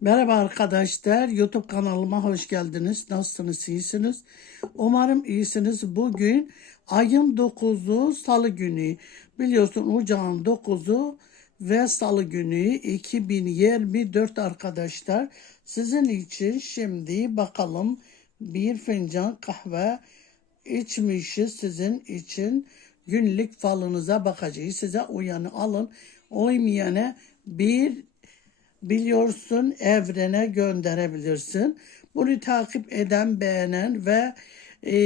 Merhaba arkadaşlar, YouTube kanalıma hoş geldiniz. Nasılsınız, iyisiniz? Umarım iyisiniz. Bugün ayın 9'u Salı günü. Biliyorsun ocağın 9'u ve Salı günü 2024 arkadaşlar. Sizin için şimdi bakalım bir fincan kahve içmişiz sizin için. Günlük falınıza bakacağız. Size uyanı alın. Uymayana bir biliyorsun evrene gönderebilirsin. Bunu takip eden, beğenen ve e,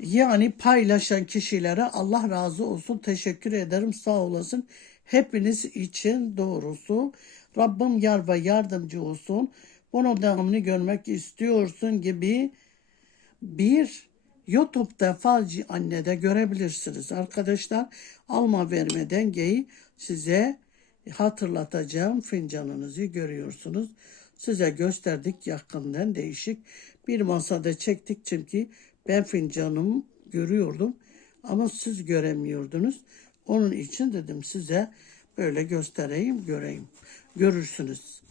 yani paylaşan kişilere Allah razı olsun. Teşekkür ederim. Sağ olasın. Hepiniz için doğrusu Rabbim yar ve yardımcı olsun. Bunun devamını görmek istiyorsun gibi bir YouTube'da Falci Anne'de görebilirsiniz. Arkadaşlar alma verme dengeyi size hatırlatacağım. Fincanınızı görüyorsunuz. Size gösterdik yakından değişik bir masada çektik çünkü ben fincanımı görüyordum ama siz göremiyordunuz. Onun için dedim size böyle göstereyim, göreyim. Görürsünüz.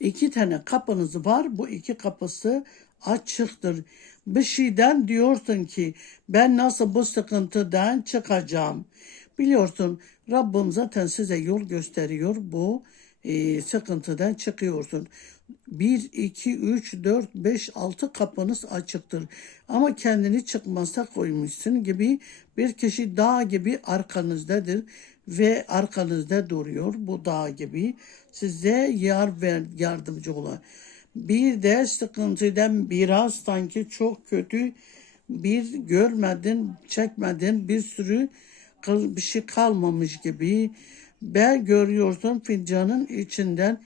İki tane kapınız var. Bu iki kapısı açıktır. Bir şeyden diyorsun ki ben nasıl bu sıkıntıdan çıkacağım. Biliyorsun Rabbim zaten size yol gösteriyor. Bu e, sıkıntıdan çıkıyorsun. 1, 2, 3, 4, 5, 6 kapınız açıktır. Ama kendini çıkmazsa koymuşsun gibi bir kişi dağ gibi arkanızdadır ve arkanızda duruyor bu dağ gibi size yar ve yardımcı olan. Bir de sıkıntıdan biraz sanki çok kötü bir görmedin, çekmedin bir sürü kal- bir şey kalmamış gibi. Ben görüyorsun fincanın içinden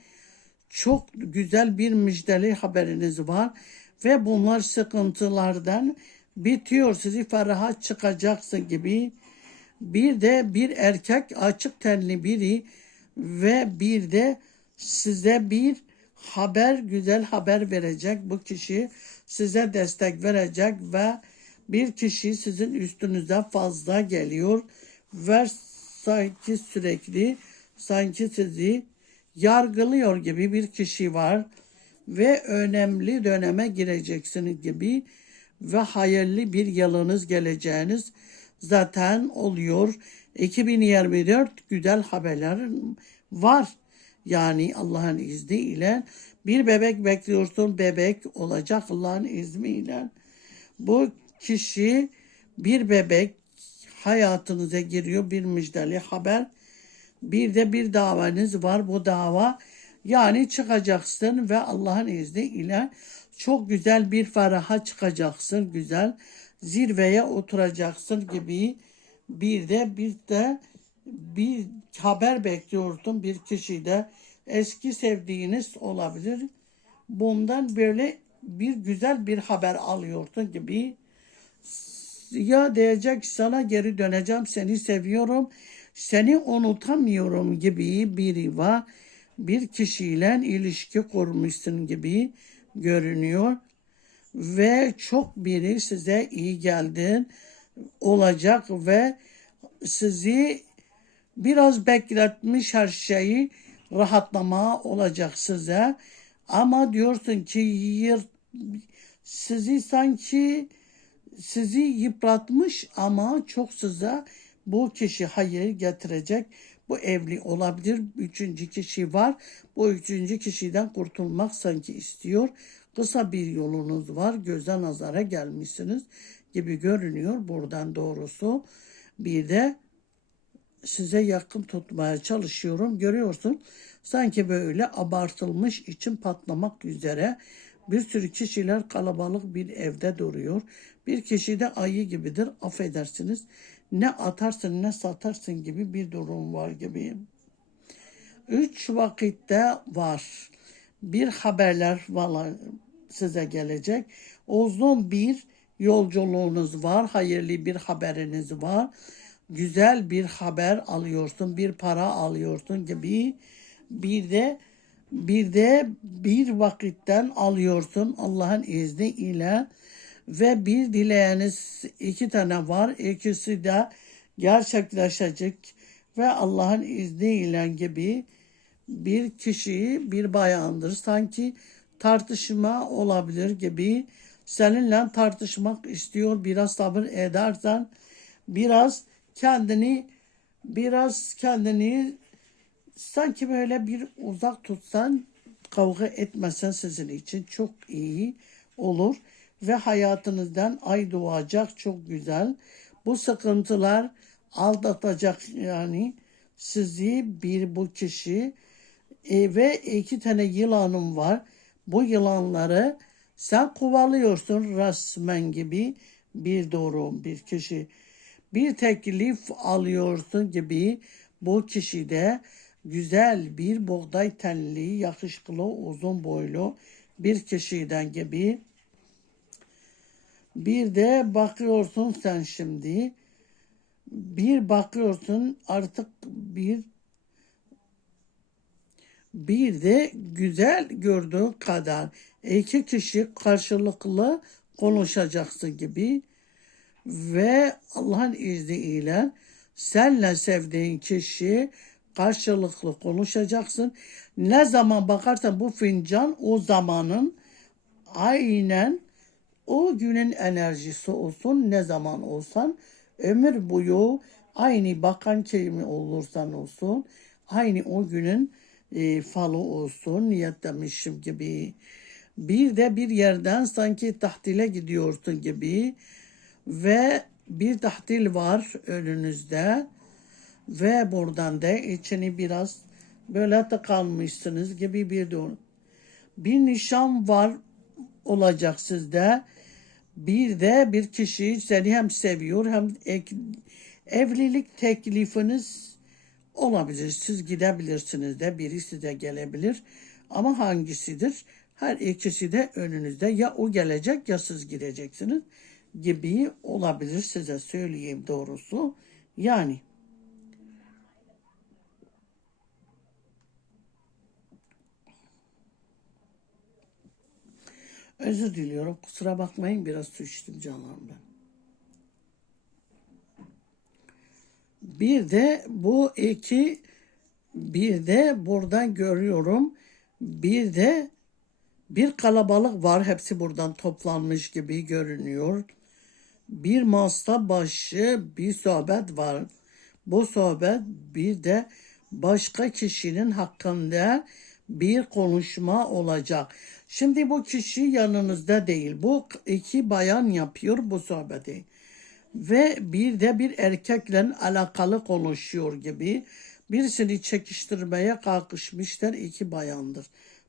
çok güzel bir müjdeli haberiniz var ve bunlar sıkıntılardan bitiyor. Sizi feraha çıkacaksın gibi. Bir de bir erkek açık tenli biri ve bir de size bir haber güzel haber verecek. Bu kişi size destek verecek ve bir kişi sizin üstünüze fazla geliyor ve sanki sürekli sanki sizi yargılıyor gibi bir kişi var ve önemli döneme gireceksiniz gibi ve hayırlı bir yılınız geleceğiniz zaten oluyor. 2024 güzel haberler var. Yani Allah'ın izniyle bir bebek bekliyorsun bebek olacak Allah'ın izniyle. Bu kişi bir bebek hayatınıza giriyor bir müjdeli haber. Bir de bir davanız var. Bu dava yani çıkacaksın ve Allah'ın izniyle çok güzel bir feraha çıkacaksın. Güzel zirveye oturacaksın gibi bir de bir de bir haber bekliyordum. Bir kişide eski sevdiğiniz olabilir. Bundan böyle bir güzel bir haber alıyordun gibi ya diyecek sana geri döneceğim seni seviyorum seni unutamıyorum gibi biri var bir kişiyle ilişki kurmuşsun gibi görünüyor. Ve çok biri size iyi geldi olacak ve sizi biraz bekletmiş her şeyi rahatlama olacak size. Ama diyorsun ki sizi sanki sizi yıpratmış ama çok size bu kişi hayır getirecek. Bu evli olabilir. Üçüncü kişi var. Bu üçüncü kişiden kurtulmak sanki istiyor. Kısa bir yolunuz var. Göze nazara gelmişsiniz gibi görünüyor buradan doğrusu. Bir de size yakın tutmaya çalışıyorum. Görüyorsun sanki böyle abartılmış için patlamak üzere bir sürü kişiler kalabalık bir evde duruyor. Bir kişi de ayı gibidir affedersiniz. Ne atarsın ne satarsın gibi bir durum var gibi. Üç vakitte var. Bir haberler valla size gelecek. Uzun bir yolculuğunuz var. Hayırlı bir haberiniz var. Güzel bir haber alıyorsun. Bir para alıyorsun gibi. Bir de bir de bir vakitten alıyorsun Allah'ın izniyle ve bir dileğiniz iki tane var. İkisi de gerçekleşecek ve Allah'ın izniyle gibi bir kişi bir bayandır. Sanki tartışma olabilir gibi seninle tartışmak istiyor. Biraz sabır edersen biraz kendini biraz kendini sanki böyle bir uzak tutsan kavga etmesen sizin için çok iyi olur ve hayatınızdan ay doğacak çok güzel. Bu sıkıntılar aldatacak yani sizi bir bu kişi e, ve iki tane yılanım var. Bu yılanları sen kovalıyorsun resmen gibi bir doğru bir kişi. Bir teklif alıyorsun gibi bu kişi de güzel bir buğday tenli, yakışıklı, uzun boylu bir kişiden gibi. Bir de bakıyorsun sen şimdi. Bir bakıyorsun artık bir bir de güzel gördüğün kadar iki kişi karşılıklı konuşacaksın gibi ve Allah'ın izniyle senle sevdiğin kişi karşılıklı konuşacaksın. Ne zaman bakarsan bu fincan o zamanın aynen o günün enerjisi olsun ne zaman olsan ömür boyu aynı bakan kelime olursan olsun aynı o günün e, falı olsun niyet demişim gibi bir de bir yerden sanki tahtile gidiyorsun gibi ve bir tahtil var önünüzde ve buradan da içini biraz böyle tıkanmışsınız gibi bir durum. Bir nişan var olacak sizde. Bir de bir kişi seni hem seviyor hem evlilik teklifiniz olabilir. Siz gidebilirsiniz de biri size gelebilir. Ama hangisidir? Her ikisi de önünüzde. Ya o gelecek ya siz gideceksiniz gibi olabilir size söyleyeyim doğrusu. Yani özür diliyorum. Kusura bakmayın biraz su içtim canlarım ben. Bir de bu iki bir de buradan görüyorum. Bir de bir kalabalık var. Hepsi buradan toplanmış gibi görünüyor. Bir masa başı bir sohbet var. Bu sohbet bir de başka kişinin hakkında bir konuşma olacak. Şimdi bu kişi yanınızda değil. Bu iki bayan yapıyor bu sohbeti. Ve bir de bir erkekle alakalı konuşuyor gibi. Birisini çekiştirmeye kalkışmışlar iki bayandır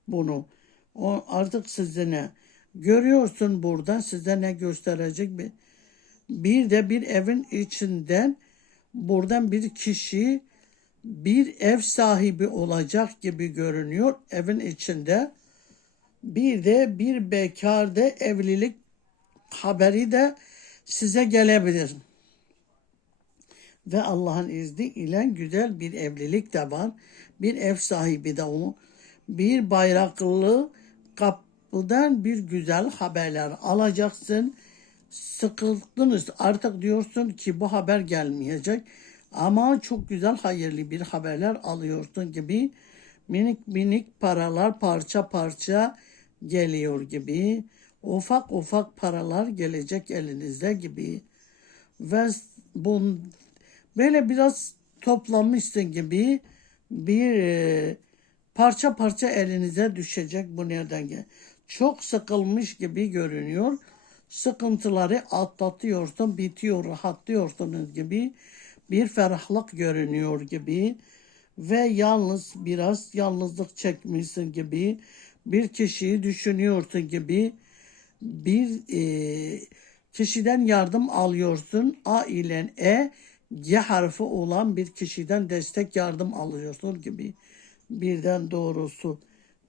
bunu. O artık size ne? Görüyorsun burada size ne gösterecek bir bir de bir evin içinden buradan bir kişi bir ev sahibi olacak gibi görünüyor evin içinde. Bir de bir bekarda evlilik haberi de size gelebilir. Ve Allah'ın izniyle güzel bir evlilik de var. Bir ev sahibi de o. Bir bayraklı kapıdan bir güzel haberler alacaksın. Sıkıldınız artık diyorsun ki bu haber gelmeyecek. Ama çok güzel hayırlı bir haberler alıyorsun gibi minik minik paralar parça parça geliyor gibi ufak ufak paralar gelecek elinizde gibi ve bun böyle biraz toplamışsın gibi bir e, parça parça elinize düşecek bu nereden gel? Çok sıkılmış gibi görünüyor. Sıkıntıları atlatıyorsun, bitiyor, rahatlıyorsunuz gibi bir ferahlık görünüyor gibi ve yalnız biraz yalnızlık çekmişsin gibi bir kişiyi düşünüyorsun gibi bir e, kişiden yardım alıyorsun. A ile E G harfi olan bir kişiden destek yardım alıyorsun gibi birden doğrusu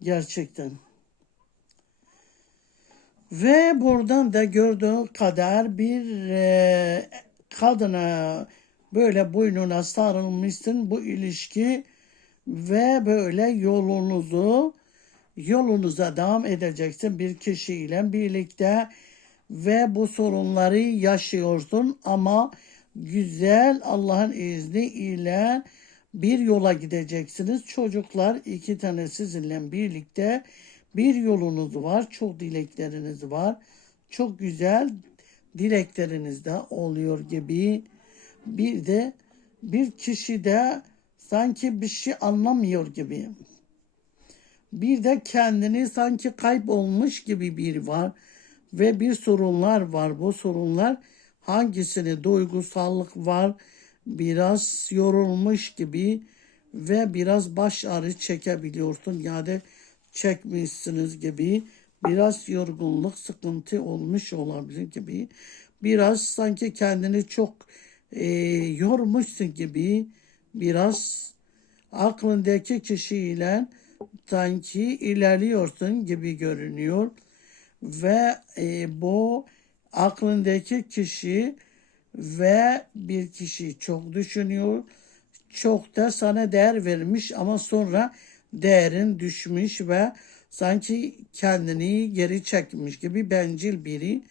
gerçekten. Ve buradan da gördüğün kadar bir e, kadına böyle boynuna sarılmışsın bu ilişki ve böyle yolunuzu yolunuza devam edeceksin bir kişiyle birlikte ve bu sorunları yaşıyorsun ama güzel Allah'ın izniyle bir yola gideceksiniz. Çocuklar iki tane sizinle birlikte bir yolunuz var. Çok dilekleriniz var. Çok güzel dilekleriniz de oluyor gibi. Bir de bir kişi de sanki bir şey anlamıyor gibi. Bir de kendini sanki kaybolmuş gibi bir var ve bir sorunlar var. Bu sorunlar hangisini duygusallık var, biraz yorulmuş gibi ve biraz baş ağrı çekebiliyorsun. Ya da çekmişsiniz gibi. Biraz yorgunluk sıkıntı olmuş olabilir gibi. Biraz sanki kendini çok e, yormuşsun gibi. Biraz aklındaki kişiyle sanki ilerliyorsun gibi görünüyor. Ve e, bu aklındaki kişi ve bir kişi çok düşünüyor. Çok da sana değer vermiş ama sonra değerin düşmüş ve sanki kendini geri çekmiş gibi bencil biri.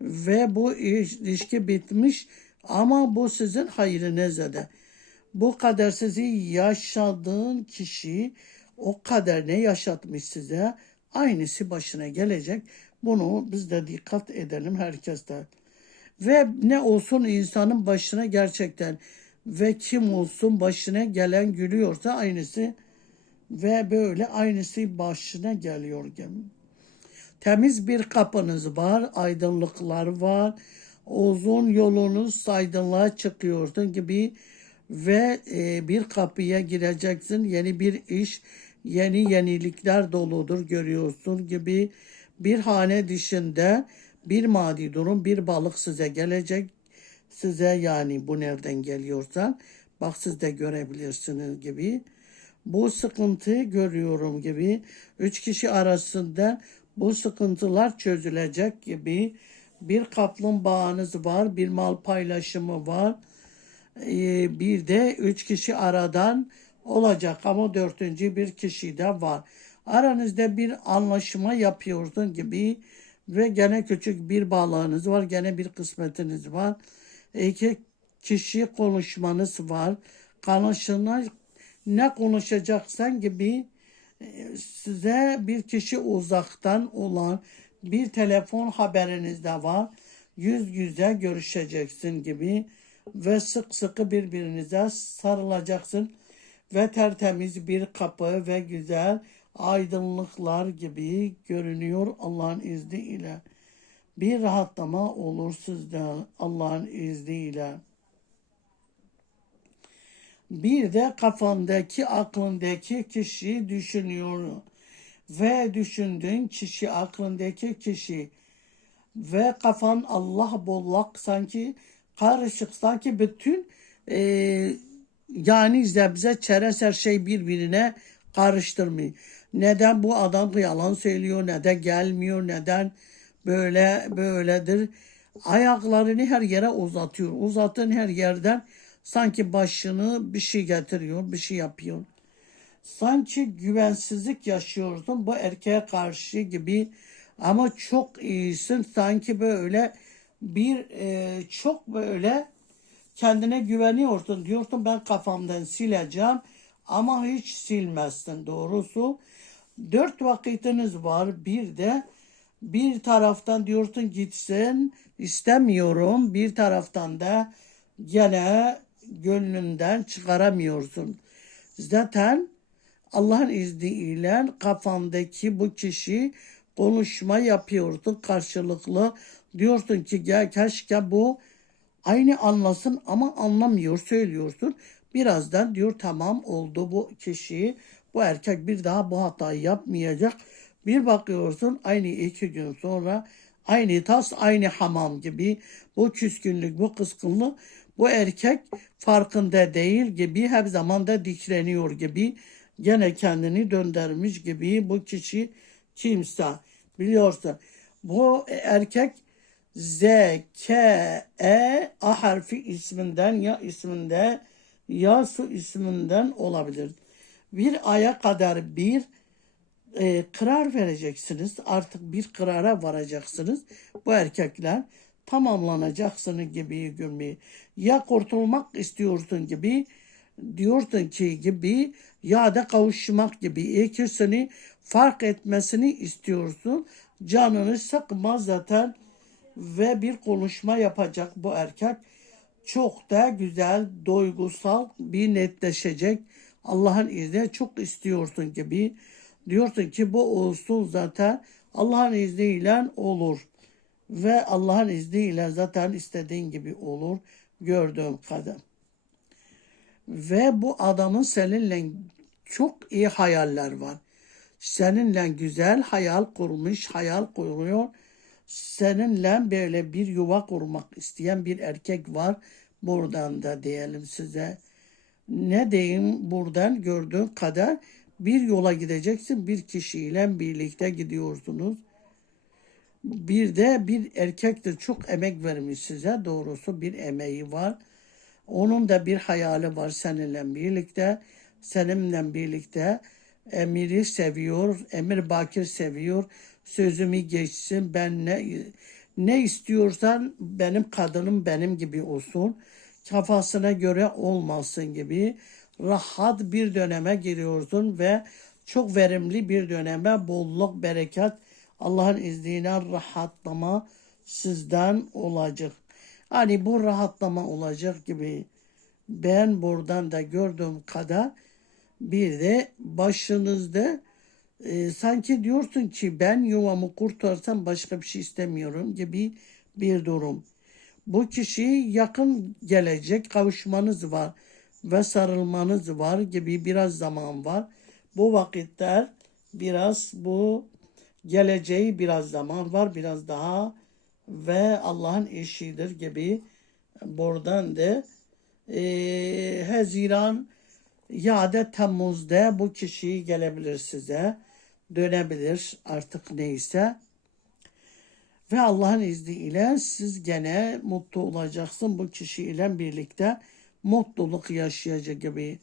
Ve bu ilişki bitmiş ama bu sizin hayrınıza da. Bu kadar sizi yaşadığın kişi o kadar ne yaşatmış size aynısı başına gelecek. Bunu biz de dikkat edelim herkes de. Ve ne olsun insanın başına gerçekten ve kim olsun başına gelen gülüyorsa aynısı ve böyle aynısı başına geliyor. Temiz bir kapınız var, aydınlıklar var. Uzun yolunuz aydınlığa çıkıyorsun gibi ve e, bir kapıya gireceksin. Yeni bir iş, yeni yenilikler doludur görüyorsun gibi. Bir hane dışında bir maddi durum, bir balık size gelecek. Size yani bu nereden geliyorsa bak siz de görebilirsiniz gibi. Bu sıkıntı görüyorum gibi. Üç kişi arasında bu sıkıntılar çözülecek gibi. Bir kaplumbağanız var, bir mal paylaşımı var. Ee, bir de üç kişi aradan olacak ama dördüncü bir kişi de var. Aranızda bir anlaşma yapıyorsun gibi ve gene küçük bir bağlığınız var, gene bir kısmetiniz var. İki kişi konuşmanız var. Konuşuna ne konuşacaksan gibi e, size bir kişi uzaktan olan bir telefon haberiniz de var. Yüz yüze görüşeceksin gibi ve sık sıkı birbirinize sarılacaksın ve tertemiz bir kapı ve güzel aydınlıklar gibi görünüyor Allah'ın izniyle. Bir rahatlama olur sizde Allah'ın izniyle. Bir de kafandaki, aklındaki kişi düşünüyor. Ve düşündüğün kişi, aklındaki kişi ve kafan Allah bollak sanki karışık sanki bütün e, yani zebze çerez her şey birbirine karıştırmıyor. Neden bu adam yalan söylüyor, neden gelmiyor, neden böyle böyledir. Ayaklarını her yere uzatıyor. Uzatın her yerden sanki başını bir şey getiriyor, bir şey yapıyor. Sanki güvensizlik yaşıyorsun bu erkeğe karşı gibi ama çok iyisin sanki böyle bir e, çok böyle kendine güveniyorsun diyorsun ben kafamdan sileceğim ama hiç silmezsin doğrusu. Dört vakitiniz var bir de bir taraftan diyorsun gitsin istemiyorum bir taraftan da gene gönlünden çıkaramıyorsun. Zaten Allah'ın izniyle kafandaki bu kişi konuşma yapıyorsun karşılıklı. Diyorsun ki gel keşke bu aynı anlasın ama anlamıyor söylüyorsun. Birazdan diyor tamam oldu bu kişi bu erkek bir daha bu hatayı yapmayacak. Bir bakıyorsun aynı iki gün sonra aynı tas aynı hamam gibi bu küskünlük bu kıskınlık bu erkek farkında değil gibi her zaman da dikleniyor gibi gene kendini döndürmüş gibi bu kişi kimse biliyorsun. Bu erkek Z, K, E, A harfi isminden ya isminde ya su isminden olabilir. Bir aya kadar bir e, karar vereceksiniz. Artık bir karara varacaksınız. Bu erkekler tamamlanacaksınız gibi gülmeyi. Ya kurtulmak istiyorsun gibi diyorsun ki gibi ya da kavuşmak gibi ikisini fark etmesini istiyorsun. Canını sıkma zaten ve bir konuşma yapacak bu erkek. Çok da güzel, duygusal bir netleşecek. Allah'ın izniyle çok istiyorsun gibi. Diyorsun ki bu olsun zaten Allah'ın izniyle olur. Ve Allah'ın izniyle zaten istediğin gibi olur gördüğüm kadar. Ve bu adamın seninle çok iyi hayaller var. Seninle güzel hayal kurmuş, hayal kuruyor. Seninle böyle bir yuva kurmak isteyen bir erkek var. Buradan da diyelim size. Ne diyeyim buradan gördüğün kadar bir yola gideceksin. Bir kişiyle birlikte gidiyorsunuz. Bir de bir erkektir çok emek vermiş size. Doğrusu bir emeği var. Onun da bir hayali var seninle birlikte. Seninle birlikte Emir'i seviyor. Emir Bakir seviyor. Sözümü geçsin. Ben ne ne istiyorsan benim kadınım benim gibi olsun. Kafasına göre olmasın gibi. Rahat bir döneme giriyorsun ve çok verimli bir döneme bolluk, bereket, Allah'ın izniyle rahatlama sizden olacak. Hani bu rahatlama olacak gibi ben buradan da gördüğüm kadar bir de başınızda e, sanki diyorsun ki ben yuvamı kurtarsam başka bir şey istemiyorum gibi bir durum. Bu kişi yakın gelecek kavuşmanız var ve sarılmanız var gibi biraz zaman var. Bu vakitler biraz bu geleceği biraz zaman var biraz daha ve Allah'ın işidir gibi buradan da e, Haziran ya da Temmuz'da bu kişi gelebilir size dönebilir artık neyse. Ve Allah'ın izniyle siz gene mutlu olacaksın bu kişiyle birlikte. Mutluluk yaşayacak gibi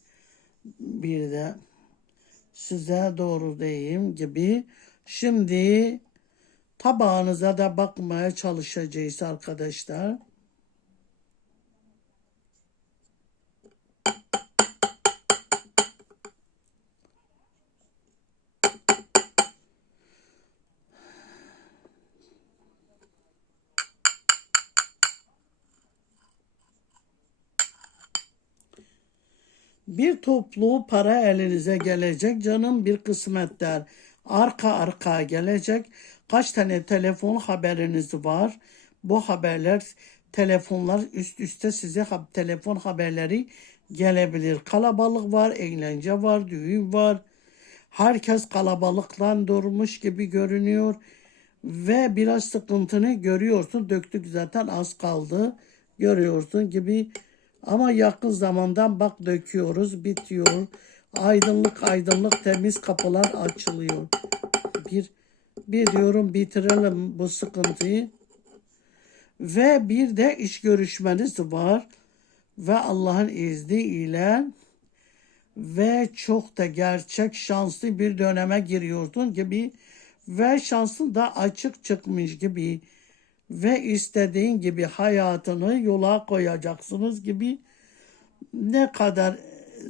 bir de size doğru diyeyim gibi. Şimdi tabağınıza da bakmaya çalışacağız arkadaşlar. Bir toplu para elinize gelecek canım bir kısmetler arka arka gelecek. Kaç tane telefon haberiniz var? Bu haberler telefonlar üst üste size ha- telefon haberleri gelebilir. Kalabalık var, eğlence var, düğün var. Herkes kalabalıktan durmuş gibi görünüyor ve biraz sıkıntını görüyorsun. Döktük zaten az kaldı. Görüyorsun gibi ama yakın zamandan bak döküyoruz, bitiyor. Aydınlık aydınlık temiz kapılar açılıyor. Bir bir diyorum bitirelim bu sıkıntıyı. Ve bir de iş görüşmeniz var. Ve Allah'ın izniyle ve çok da gerçek şanslı bir döneme giriyorsun gibi ve şansın da açık çıkmış gibi ve istediğin gibi hayatını yola koyacaksınız gibi ne kadar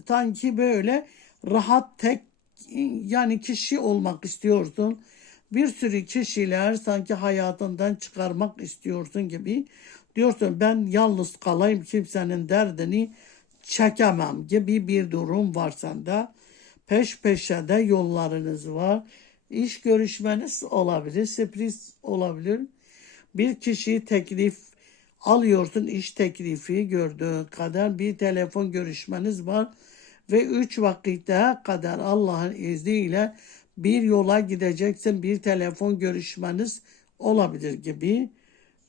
sanki böyle rahat tek yani kişi olmak istiyorsun. Bir sürü kişiler sanki hayatından çıkarmak istiyorsun gibi diyorsun ben yalnız kalayım kimsenin derdini çekemem gibi bir durum var sende. Peş peşe de yollarınız var. İş görüşmeniz olabilir, sürpriz olabilir. Bir kişi teklif alıyorsun iş teklifi gördüğün kadar bir telefon görüşmeniz var ve üç vakitte kadar Allah'ın izniyle bir yola gideceksin bir telefon görüşmeniz olabilir gibi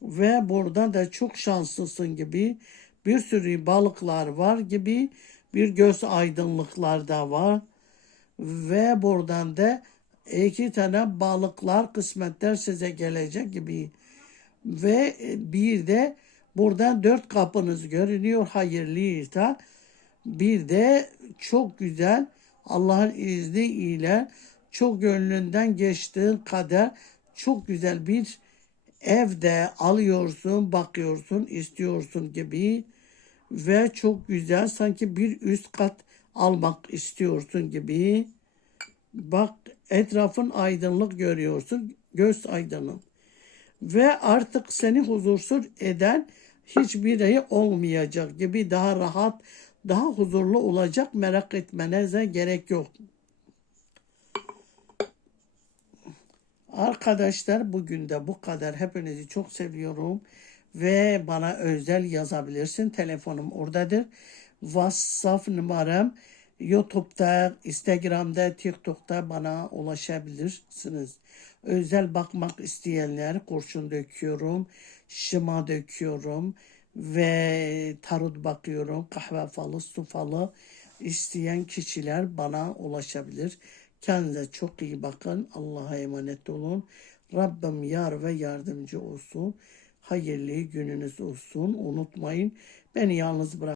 ve burada da çok şanslısın gibi bir sürü balıklar var gibi bir göz aydınlıklar da var ve buradan da iki tane balıklar kısmetler size gelecek gibi ve bir de buradan dört kapınız görünüyor hayırlıysa bir de çok güzel Allah'ın izniyle çok gönlünden geçtiğin kadar çok güzel bir evde alıyorsun, bakıyorsun, istiyorsun gibi ve çok güzel sanki bir üst kat almak istiyorsun gibi. Bak etrafın aydınlık görüyorsun. Göz aydının. Ve artık seni huzursuz eden hiçbir şey olmayacak gibi daha rahat, daha huzurlu olacak merak etmenize gerek yok. Arkadaşlar bugün de bu kadar. Hepinizi çok seviyorum. Ve bana özel yazabilirsin. Telefonum oradadır. WhatsApp numaram YouTube'da, Instagram'da, TikTok'ta bana ulaşabilirsiniz. Özel bakmak isteyenler kurşun döküyorum, şıma döküyorum ve tarot bakıyorum, kahve falı, su falı isteyen kişiler bana ulaşabilir. Kendinize çok iyi bakın. Allah'a emanet olun. Rabbim yar ve yardımcı olsun. Hayırlı gününüz olsun. Unutmayın beni yalnız bırak.